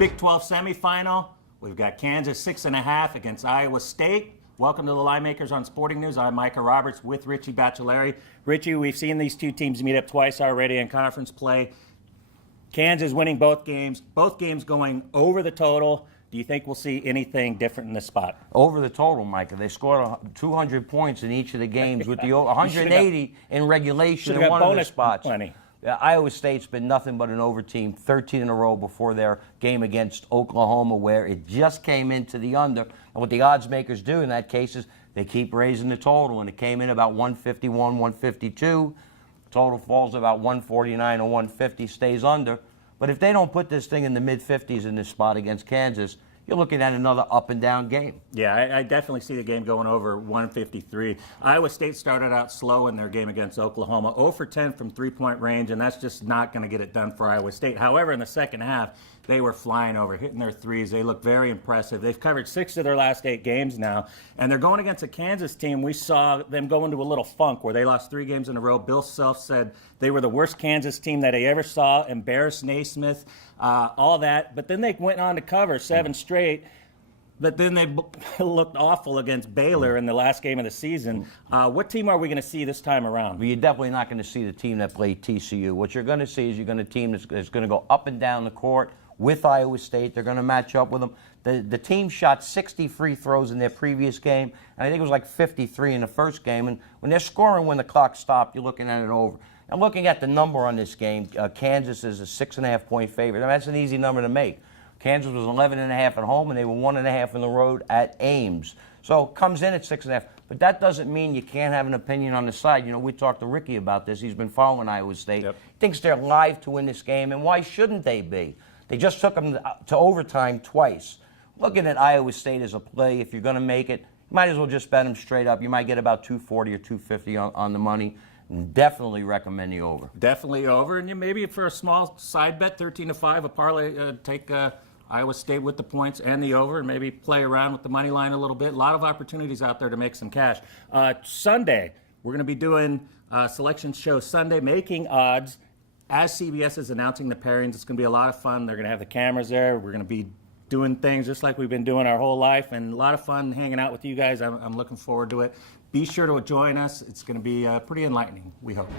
Big 12 semifinal. We've got Kansas 6.5 against Iowa State. Welcome to the Linemakers on Sporting News. I'm Micah Roberts with Richie Baccelleri. Richie, we've seen these two teams meet up twice already in conference play. Kansas winning both games going over the total. Do you think we'll see anything different in this spot? Over the total, Micah. They scored 200 points in each of the games with the 180 in regulation in one of the spots. Plenty. Iowa State's been nothing but an over team, 13 in a row before their game against Oklahoma, where it just came into the under. And what the odds makers do in that case is they keep raising the total, and it came in about 151, 152. Total falls about 149 or 150, stays under. But if they don't put this thing in the mid-50s in this spot against Kansas, you're looking at another up-and-down game. Yeah, I definitely see the game going over 153. Iowa State started out slow in their game against Oklahoma, 0 for 10 from three-point range, and that's just not going to get it done for Iowa State. However, in the second half, they were flying over, hitting their threes. They look very impressive. They've covered 6 of their last 8 games now, and they're going against a Kansas team. We saw them go into a little funk where they lost 3 games in a row. Bill Self said they were the worst Kansas team that he ever saw, embarrassed Naismith, all that. But then they went on to cover 7 straight. But then they looked awful against Baylor in the last game of the season. What team are we going to see this time around? Well, you're definitely not going to see the team that played TCU. What you're going to see is you're going to team that's going to go up and down the court with Iowa State. They're going to match up with them. The team shot 60 free throws in their previous game, and I think it was like 53 in the first game. And when they're scoring when the clock stopped, you're looking at it over. Now, looking at the number on this game, Kansas is a 6.5-point favorite. I mean, that's an easy number to make. Kansas was 11.5 at home, and they were 1.5 on the road at Ames. So comes in at 6.5. But that doesn't mean you can't have an opinion on the side. You know, we talked to Ricky about this. He's been following Iowa State. Yep. He thinks they're live to win this game, and why shouldn't they be? They just took them to overtime twice. Looking at Iowa State as a play, if you're going to make it, you might as well just bet them straight up. You might get about 240 or 250 on the money. Definitely recommend the over. Definitely over. And you maybe for a small side bet, 13-5, a parlay, take Iowa State with the points and the over, and maybe play around with the money line a little bit. A lot of opportunities out there to make some cash. Sunday, we're going to be doing Selection Show Sunday, making odds. As CBS is announcing the pairings, it's going to be a lot of fun. They're going to have the cameras there. We're going to be doing things just like we've been doing our whole life, and a lot of fun hanging out with you guys. I'm looking forward to it. Be sure to join us. It's going to be pretty enlightening, we hope.